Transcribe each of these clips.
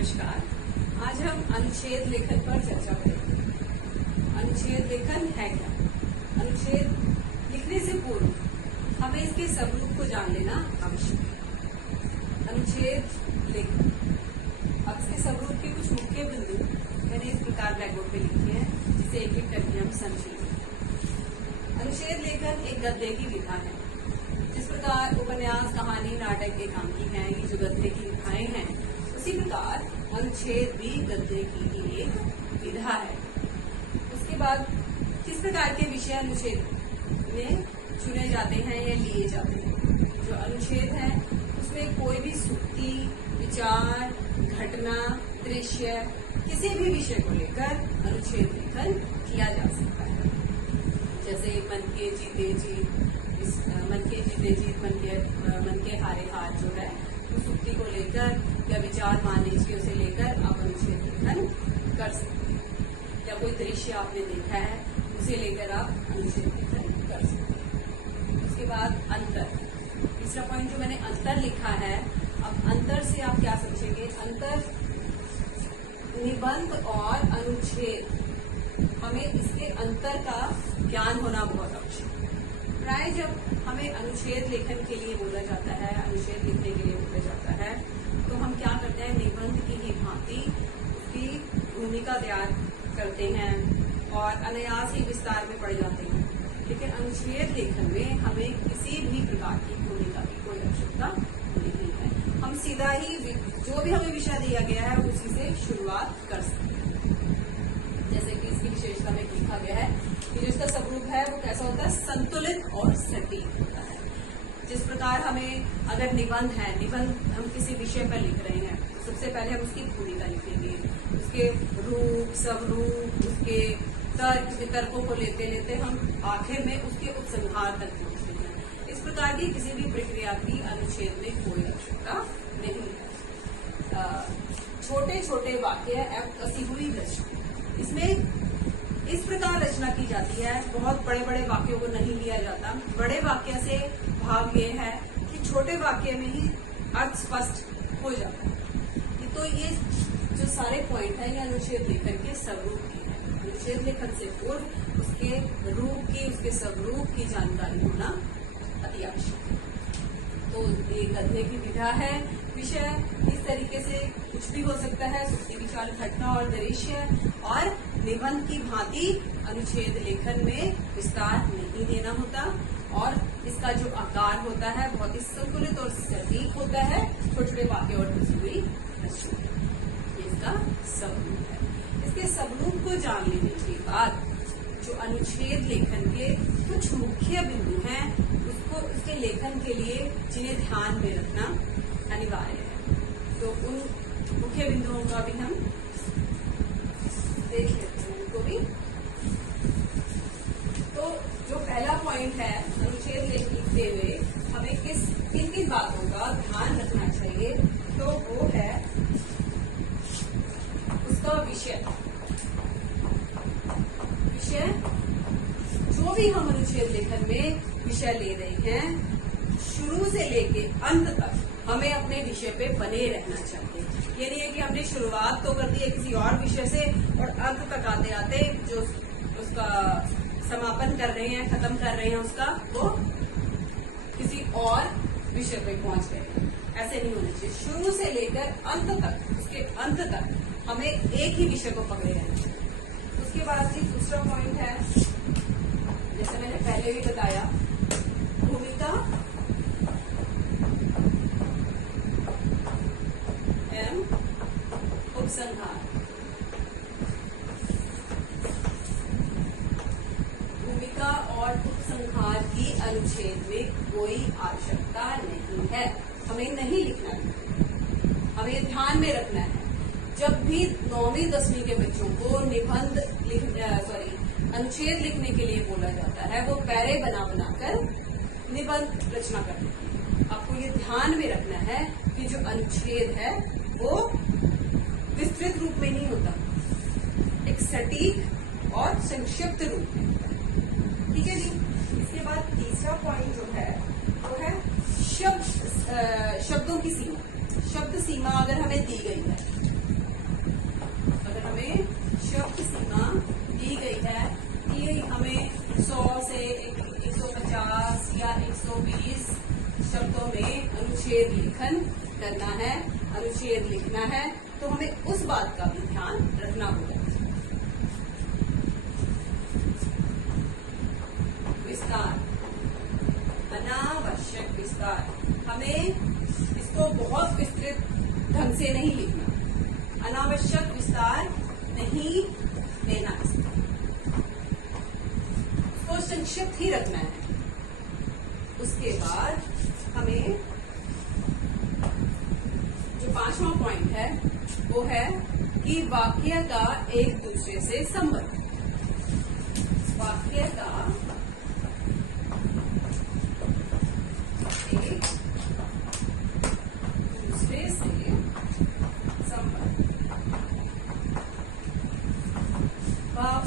नमस्कार। आज हम अनुच्छेद लेखन पर चर्चा करेंगे। अनुच्छेद लेखन है क्या? अनुच्छेद लिखने से पूर्व हमें इसके स्वरूप को जान लेना आवश्यक है। अनुच्छेद लेखन, अब इसके स्वरूप के कुछ मुख्य बिंदु मैंने इस प्रकार ब्लैक बोर्ड पे लिखे हैं, जिसे एक एक करके हम समझेंगे। अनुच्छेद लेखन एक गद्य की विधा है। जिस प्रकार उपन्यास, कहानी, नाटक एकांकी हैं, ये जो गद्य की विधाएं हैं, उसी प्रकार अनुच्छेद भी गद्य की ही एक विधा है। उसके बाद किस प्रकार के विषय अनुच्छेद में चुने जाते हैं या लिए जाते हैं? जो अनुच्छेद है उसमें कोई भी सूक्ति, विचार, घटना, दृश्य, किसी भी विषय को लेकर अनुच्छेद लेखन किया जा सकता है। जैसे मन के जीते जीत, मन के हारे हार जो है, उस सूक्ति को लेकर या विचार मान लीजिए, उसे लेकर आप अनुच्छेद लेखन कर सकते हैं। या कोई दृश्य आपने देखा है, उसे लेकर आप अनुच्छेद लेखन कर सकते हैं। उसके बाद अंतर, तीसरा पॉइंट जो मैंने अंतर लिखा है। अब अंतर से आप क्या समझेंगे? अंतर निबंध और अनुच्छेद, हमें इसके अंतर का ज्ञान होना बहुत आवश्यक है। प्राय जब हमें अनुच्छेद लेखन के लिए बोला जाता है, अनुच्छेद लिखने के लिए बोला जाता है, तो हम क्या करते हैं? निबंध की ही भांति उसकी भूमिका तैयार करते हैं और अनायास ही विस्तार में पड़ जाते हैं। लेकिन अनुच्छेद लेखन में हमें किसी भी प्रकार की भूमिका की कोई आवश्यकता नहीं है। हम सीधा ही जो भी हमें विषय दिया गया है उसी से शुरुआत कर सकते हैं। जैसे कि इसकी विशेषता में लिखा गया है कि जो इसका स्वरूप है वो कैसा होता है? संतुलित और सटीक होता है। जिस प्रकार हमें अगर निबंध है, निबंध हम किसी विषय पर लिख रहे हैं, तो सबसे पहले हम उसकी भूमिका लिखेंगे, उसके रूप, स्वरूप, उसके तर्कों को लेते लेते हम आखिर में उसके उपसंहार तक पहुंचते हैं। इस प्रकार की किसी भी प्रक्रिया की अनुच्छेद में कोई आवश्यकता नहीं है। छोटे छोटे वाक्य कसी हुई रचना, इसमें इस प्रकार रचना की जाती है। बहुत बड़े बड़े वाक्यों को नहीं लिया जाता। बड़े वाक्य से भाव ये है कि छोटे वाक्य में ही अर्थ स्पष्ट हो जाता है। तो ये जो सारे पॉइंट है, ये अनुच्छेद लेखन के स्वरूप की है। अनुच्छेद लेखन से पूर्व उसके रूप की, उसके स्वरूप की जानकारी होना अति आवश्यक है। तो ये गद्य की विधा है। विषय इस तरीके से कुछ भी हो सकता है, सूक्ति, विचार, घटना और दृश्य, और निबंध की भांति अनुच्छेद लेखन में विस्तार नहीं देना होता और इसका जो आकार होता है बहुत ही संतुलित और सटीक होता है। छोटे छोटे वाक्य और हुई ये इसका स्वरूप है। इसके स्वरूप को जान लेने के बाद जो अनुच्छेद लेखन के कुछ मुख्य बिंदु हैं, उसको उसके लेखन के लिए जिन्हें ध्यान में रखना अनिवार्य है, तो उन मुख्य बिंदुओं का भी हम देख लेते हैं उनको भी। तो जो पहला पॉइंट है, अनुच्छेद लिखते हुए हमें किन किन बातों का ध्यान रखना चाहिए, तो वो है उसका विषय। जो भी हम अनुच्छेद लेखन में विषय ले रहे हैं, शुरू से लेके अंत तक हमें अपने विषय पे बने रहना चाहिए। ये नहीं है कि हमने शुरुआत तो कर दी है किसी और विषय से और अंत तक आते आते जो उसका समापन कर रहे हैं, खत्म कर रहे हैं उसका, तो किसी और विषय पे पहुंच गए। ऐसे नहीं होना चाहिए। शुरू से लेकर अंत तक, उसके अंत तक हमें एक ही विषय को पकड़े रहना चाहिए। उसके बाद ही दूसरा पॉइंट है, जैसे मैंने पहले भी बताया, भूमिका एवं उपसंहार। भूमिका और उपसंहार की अनुच्छेद में कोई आवश्यकता नहीं है। हमें नहीं लिखना है, हमें ध्यान में रखना है। जब भी 9वीं 10वीं के बच्चों को निबंध अनुच्छेद लिखने के लिए बोला जाता है, वो पैरे बना बनाकर निबंध रचना करते हैं। आपको ये ध्यान में रखना है कि जो अनुच्छेद है वो विस्तृत रूप में नहीं होता, एक सटीक और संक्षिप्त रूप में होता है। ठीक है जी। इसके बाद तीसरा पॉइंट जो है वो है शब्दों की सीमा। शब्द सीमा अगर हमें दी गई है हमें अनुच्छेद लेखन करना है, अनुच्छेद लिखना है, तो हमें उस बात का भी ध्यान रखना होगा। विस्तार, अनावश्यक विस्तार, हमें इसको बहुत विस्तृत ढंग से नहीं लिखना, अनावश्यक विस्तार नहीं लेना, इसको संक्षिप्त ही रखना है। उसके बाद हमें जो 5वां पॉइंट है वो है कि वाक्य का एक दूसरे से संबंध, वाक्य का एक दूसरे से संबंध।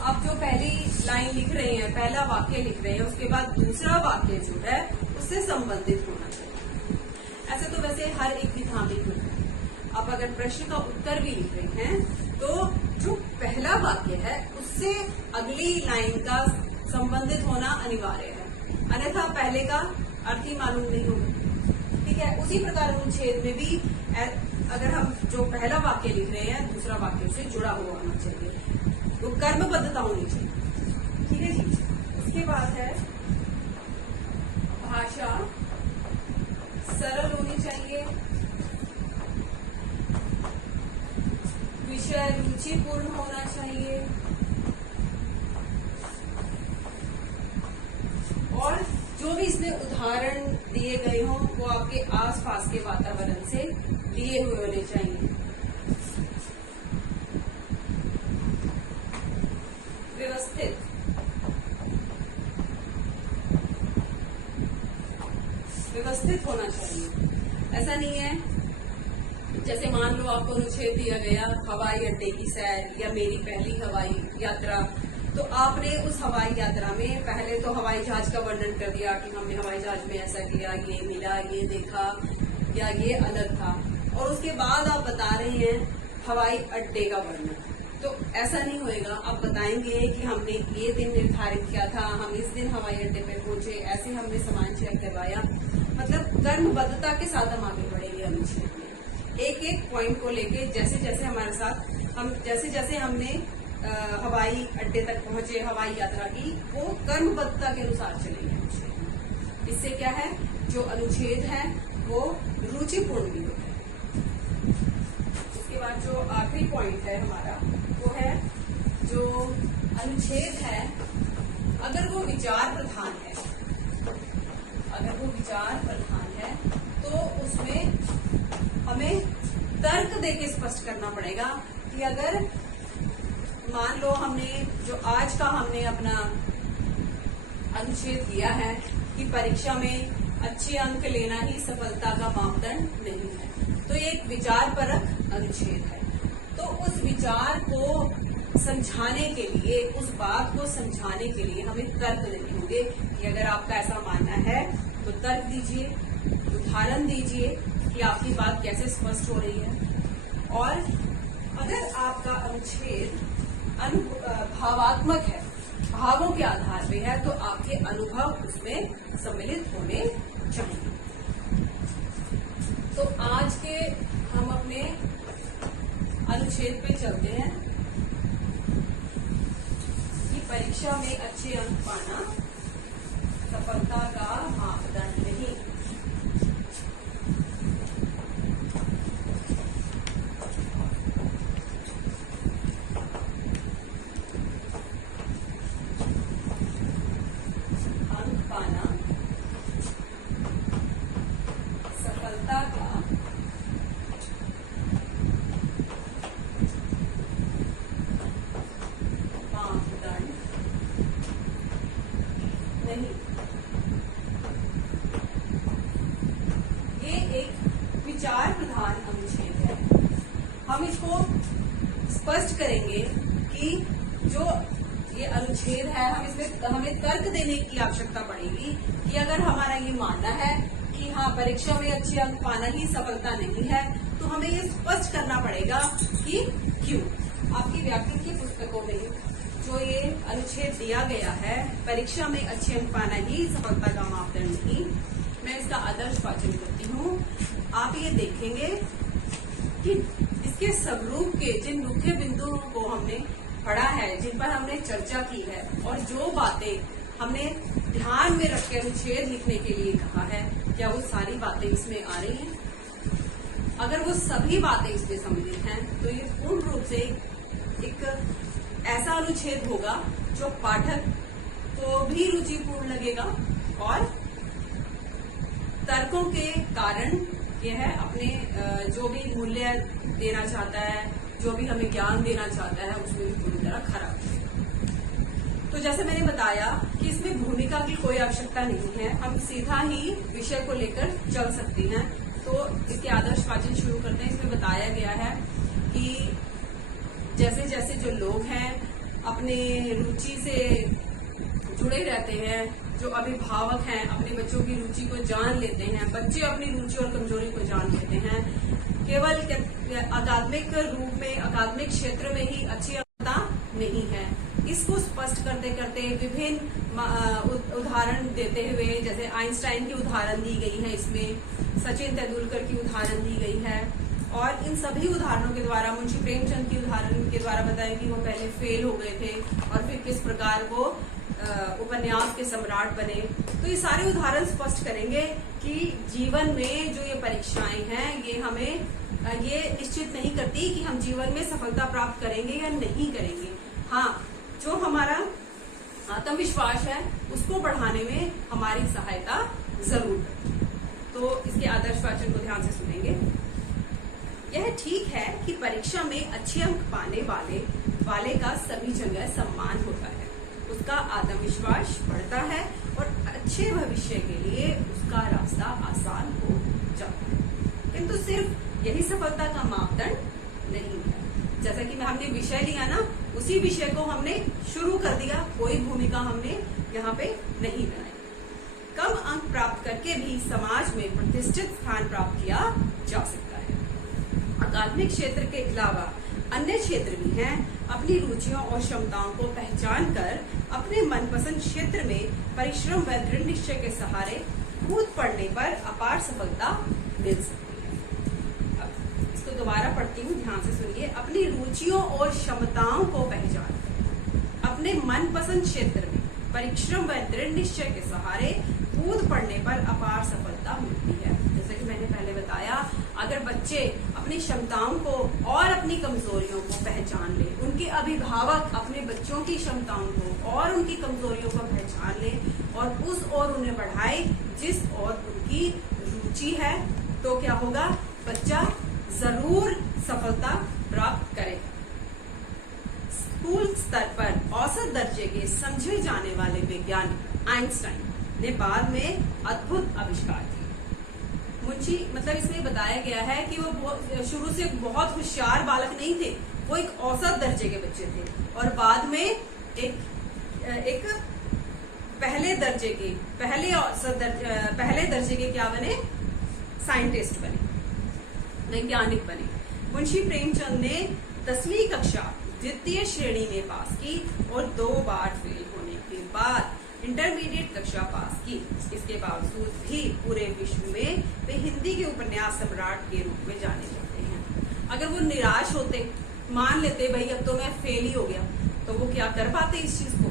आप जो पहली लाइन लिख रहे हैं, पहला वाक्य लिख रहे हैं, उसके बाद दूसरा वाक्य जो है उससे संबंधित होना चाहिए। ऐसे तो वैसे हर एक विधा में होता है। आप अगर प्रश्न का उत्तर भी लिख रहे हैं तो जो पहला वाक्य है उससे अगली लाइन का संबंधित होना अनिवार्य है, अन्यथा पहले का अर्थ ही मालूम नहीं होगा। ठीक है, उसी प्रकार अनुच्छेद में भी अगर हम जो पहला वाक्य लिख रहे हैं दूसरा वाक्य उससे जुड़ा हुआ होना चाहिए, वो कर्मबद्धता होनी चाहिए। ठीक है जी। उसके बाद है भाषा सरल होनी चाहिए, विषय रुचिपूर्ण होना चाहिए, और जो भी इसमें उदाहरण दिए गए हों वो आपके आसपास के वातावरण से लिए हुए होने चाहिए। व्यवस्थित, व्यवस्थित होना चाहिए। ऐसा नहीं है जैसे मान लो आपको अनुच्छेद दिया गया हवाई अड्डे की सैर या मेरी पहली हवाई यात्रा, तो आपने उस हवाई यात्रा में पहले तो हवाई जहाज का वर्णन कर दिया कि हमने हवाई जहाज में ऐसा किया, ये मिला, ये देखा या ये अलग था, और उसके बाद आप बता रहे हैं हवाई अड्डे का वर्णन। तो ऐसा नहीं होएगा, आप बताएंगे कि हमने ये दिन निर्धारित किया था, हम इस दिन हवाई अड्डे पे पहुंचे, ऐसे हमने सामान चेक करवाया। मतलब कर्मबद्धता के साथ हम आगे बढ़ेंगे अनुच्छेद में, एक एक पॉइंट को लेके जैसे जैसे हमारे साथ हम जैसे हमने हवाई अड्डे तक पहुंचे, हवाई यात्रा की, वो कर्मबद्धता के अनुसार चलेंगे अनुच्छेद। इससे क्या है, जो अनुच्छेद है वो रुचिपूर्ण भी होता है। उसके बाद जो आखिरी पॉइंट है हमारा वो है जो अनुच्छेद है अगर वो विचार प्रधान है, अगर वो विचार प्रधान है तो उसमें हमें तर्क देके स्पष्ट करना पड़ेगा कि अगर मान लो हमने जो आज का हमने अपना अनुच्छेद दिया है कि परीक्षा में अच्छे अंक लेना ही सफलता का मापदंड नहीं है, तो ये एक विचार परक अनुच्छेद है। तो उस विचार को समझाने के लिए, उस बात को समझाने के लिए हमें तर्क देने होंगे कि अगर आपका ऐसा मानना है तो तर्क दीजिए, उदाहरण दीजिए कि आपकी बात कैसे स्पष्ट हो रही है। और अगर आपका अनुच्छेद भावात्मक है, भावों के आधार पे है, तो आपके अनुभव उसमें सम्मिलित होने चाहिए। तो आज के हम अपने अनुच्छेद पे चलते हैं कि परीक्षा में अच्छे अंक पाना सफलता का मापदंड नहीं। अंक पाना सफलता का मापदंड नहीं। ये एक विचार प्रधान अनुच्छेद है। हम इसको स्पष्ट करेंगे कि जो ये अनुच्छेद है हम इसमें हमें तर्क देने की आवश्यकता पड़ेगी कि अगर हमारा ये मानना है कि हाँ परीक्षा में अच्छे अंक पाना ही सफलता नहीं है, तो हमें ये स्पष्ट करना पड़ेगा कि क्यों। आपकी व्याकरण की पुस्तकों में जो ये अनुच्छेद दिया गया है परीक्षा में अच्छे अंक पाना ही सफलता का मापदंड नहीं, मैं इसका आदर्श वाचन करती हूँ। आप ये देखेंगे कि इसके स्वरूप के जिन मुख्य बिंदुओं को हमने पढ़ा है, जिन पर हमने चर्चा की है, और जो बातें हमने ध्यान में रख के अनुच्छेद लिखने के लिए कहा है, क्या वो सारी बातें इसमें आ रही हैं? अगर वो सभी बातें इसमें सम्मिलित हैं तो ये पूर्ण रूप से एक ऐसा अनुच्छेद होगा जो पाठक को भी रुचिपूर्ण लगेगा और तर्कों के कारण यह अपने जो भी मूल्य देना चाहता है, जो भी हमें ज्ञान देना चाहता है, उसमें भी पूरी तरह खरा उतरेगा। तो जैसे मैंने बताया कि इसमें भूमिका की कोई आवश्यकता नहीं है, हम सीधा ही विषय को लेकर चल सकते हैं। तो इसके आदर्श वाचन शुरू करते हैं। इसमें बताया गया है कि जैसे जैसे जो लोग हैं अपने रुचि से जुड़े रहते हैं, जो अभिभावक हैं अपने बच्चों की रुचि को जान लेते हैं, बच्चे अपनी रुचि और कमजोरी को जान लेते हैं, केवल अकादमिक रूप में, अकादमिक क्षेत्र में ही अच्छी अवस्था नहीं है। इसको स्पष्ट करते करते विभिन्न उदाहरण देते हुए, जैसे आइंस्टाइन की उदाहरण दी गई है, इसमें सचिन तेंदुलकर की उदाहरण दी गई है, और इन सभी उदाहरणों के द्वारा मुंशी प्रेमचंद की उदाहरण के द्वारा बताया कि वो पहले फेल हो गए थे और फिर किस प्रकार वो उपन्यास के सम्राट बने। तो ये सारे उदाहरण स्पष्ट करेंगे कि जीवन में जो ये परीक्षाएं हैं ये हमें ये निश्चित नहीं करती कि हम जीवन में सफलता प्राप्त करेंगे या नहीं करेंगे। हाँ, जो हमारा आत्मविश्वास है उसको बढ़ाने में हमारी सहायता जरूर करती है। तो इसके आदर्श वाचन को ध्यान से सुनेंगे। यह ठीक है कि परीक्षा में अच्छे अंक पाने वाले का सभी जगह सम्मान होता है, उसका आत्मविश्वास बढ़ता है और अच्छे भविष्य के लिए उसका रास्ता आसान हो जाता है। किंतु सिर्फ यही सफलता का मापदंड नहीं है। जैसा कि हमने विषय लिया ना, उसी विषय को हमने शुरू कर दिया, कोई भूमिका हमने यहाँ पे नहीं बनाई। कम अंक प्राप्त करके भी समाज में प्रतिष्ठित स्थान प्राप्त किया जा सकता है। अकादमिक क्षेत्र के अलावा अन्य क्षेत्र भी हैं। अपनी रुचियों और क्षमताओं को पहचान कर अपने मनपसंद क्षेत्र में परिश्रम व दृढ़ निश्चय के सहारे कूद पड़ने पर अपार सफलता मिल सकती है। अब इसको दोबारा पढ़ती हूँ, ध्यान से सुनिए। अपनी रुचियों और क्षमताओं को पहचान कर अपने मनपसंद क्षेत्र में परिश्रम व दृढ़ निश्चय के सहारे कूद पड़ने पर अपार सफलता मिलती है। जैसे कि मैंने पहले बताया, अगर बच्चे अपनी क्षमताओं को और अपनी कमजोरियों को पहचान ले, उनके अभिभावक अपने बच्चों की क्षमताओं को और उनकी कमजोरियों को पहचान ले और उस ओर उन्हें बढ़ाए जिस ओर उनकी रुचि है, तो क्या होगा? बच्चा जरूर सफलता प्राप्त करेगा। स्कूल स्तर पर औसत दर्जे के समझे जाने वाले वैज्ञानिक आइंस्टाइन ने बाद में अद्भुत आविष्कार किए। मुंशी मतलब इसमें बताया गया है कि वो शुरू से बहुत होशियार बालक नहीं थे, वो एक औसत दर्जे के बच्चे थे और बाद में एक पहले दर्जे के क्या बने? साइंटिस्ट बने, वैज्ञानिक बने। मुंशी प्रेमचंद ने 10वीं कक्षा द्वितीय श्रेणी में पास की और 2 बार फेल होने के बाद इंटरमीडिएट कक्षा पास की। इसके बावजूद भी पूरे विश्व में वे हिंदी के उपन्यास सम्राट के रूप में जाने जाते हैं। अगर वो निराश होते, मान लेते भाई अब तो मैं फेल ही हो गया, तो वो क्या कर पाते इस चीज को?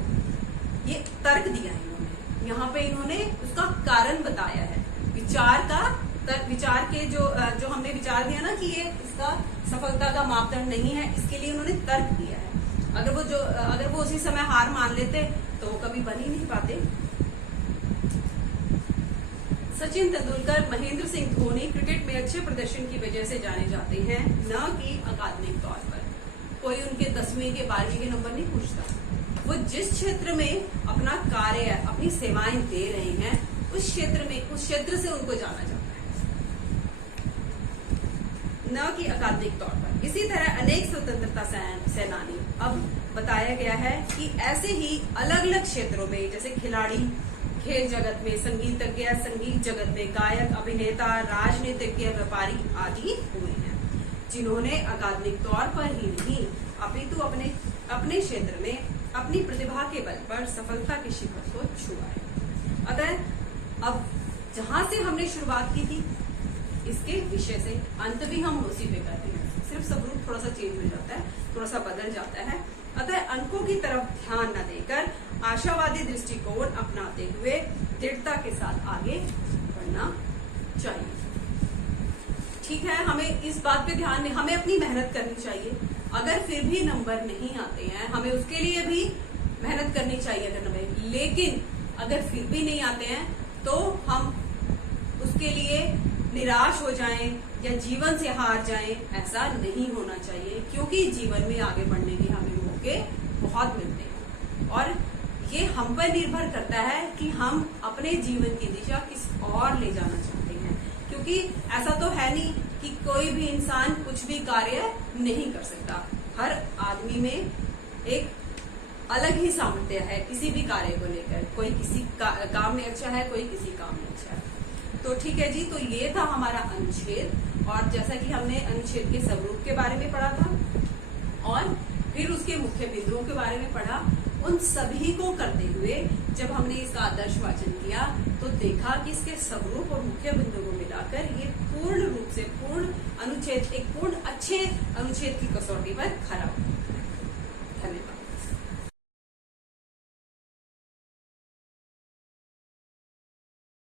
ये तर्क दिया है इन्होंने, यहाँ पे इन्होंने उसका कारण बताया है। विचार के जो हमने विचार दिया ना कि ये इसका सफलता का मापदंड नहीं है, इसके लिए उन्होंने तर्क दिया है। अगर वो उसी समय हार मान लेते तो वो कभी बन ही नहीं पाते। सचिन तेंदुलकर, महेंद्र सिंह धोनी क्रिकेट में अच्छे प्रदर्शन की वजह से जाने जाते हैं, न कि अकादमिक तौर पर। कोई उनके 10वीं के 12वीं के नंबर नहीं पूछता। वो जिस क्षेत्र में अपना कार्य, अपनी सेवाएं दे रहे हैं, उस क्षेत्र से उनको जाना जाता है, न कि अकादमिक तौर पर। इसी तरह अनेक स्वतंत्रता सेनानी, अब बताया गया है कि ऐसे ही अलग अलग क्षेत्रों में, जैसे खिलाड़ी खेल जगत में, संगीतज्ञ संगीत जगत में, गायक, अभिनेता, राजनीतिज्ञ, व्यापारी आदि हुए हैं, जिन्होंने अकादमिक तौर पर ही नहीं अपितु अपने क्षेत्र में अपनी प्रतिभा के बल पर सफलता के शिखर को छुआ है। अतः अब जहां से हमने शुरुआत की थी, इसके विषय से। अंत भी हम उसी पे करते हैं, सिर्फ स्वरूप थोड़ा सा चेंज हो जाता है, थोड़ा सा बदल जाता है। अतः अंकों की तरफ ध्यान न देकर आशावादी दृष्टिकोण अपनाते हुए दृढ़ता के साथ आगे बढ़ना चाहिए। ठीक है, हमें इस बात पे ध्यान नहीं, हमें अपनी मेहनत करनी चाहिए। अगर फिर भी नंबर नहीं आते हैं, हमें उसके लिए भी मेहनत करनी चाहिए अगर नंबर, लेकिन अगर फिर भी नहीं आते हैं तो हम उसके लिए निराश हो जाएं या जीवन से हार जाएं, ऐसा नहीं होना चाहिए। क्योंकि जीवन में आगे बढ़ने के हमें मौके बहुत मिलते हैं और ये हम पर निर्भर करता है कि हम अपने जीवन की दिशा किस और ले जाना चाहते हैं। क्योंकि ऐसा तो है नहीं कि कोई भी इंसान कुछ भी कार्य नहीं कर सकता। हर आदमी में एक अलग ही सामर्थ्य है किसी भी कार्य को लेकर। कोई किसी काम में अच्छा है, कोई किसी काम में अच्छा है। तो ठीक है जी, तो ये था हमारा अनुच्छेद। और जैसा कि हमने अनुच्छेद के स्वरूप के बारे में पढ़ा था और फिर उसके मुख्य बिंदुओं के बारे में पढ़ा, उन सभी को करते हुए जब हमने इसका आदर्श वाचन किया तो देखा कि इसके स्वरूप और मुख्य बिंदु को मिलाकर ये पूर्ण रूप से पूर्ण अनुच्छेद, एक पूर्ण अच्छे अनुच्छेद की कसौटी पर खरा।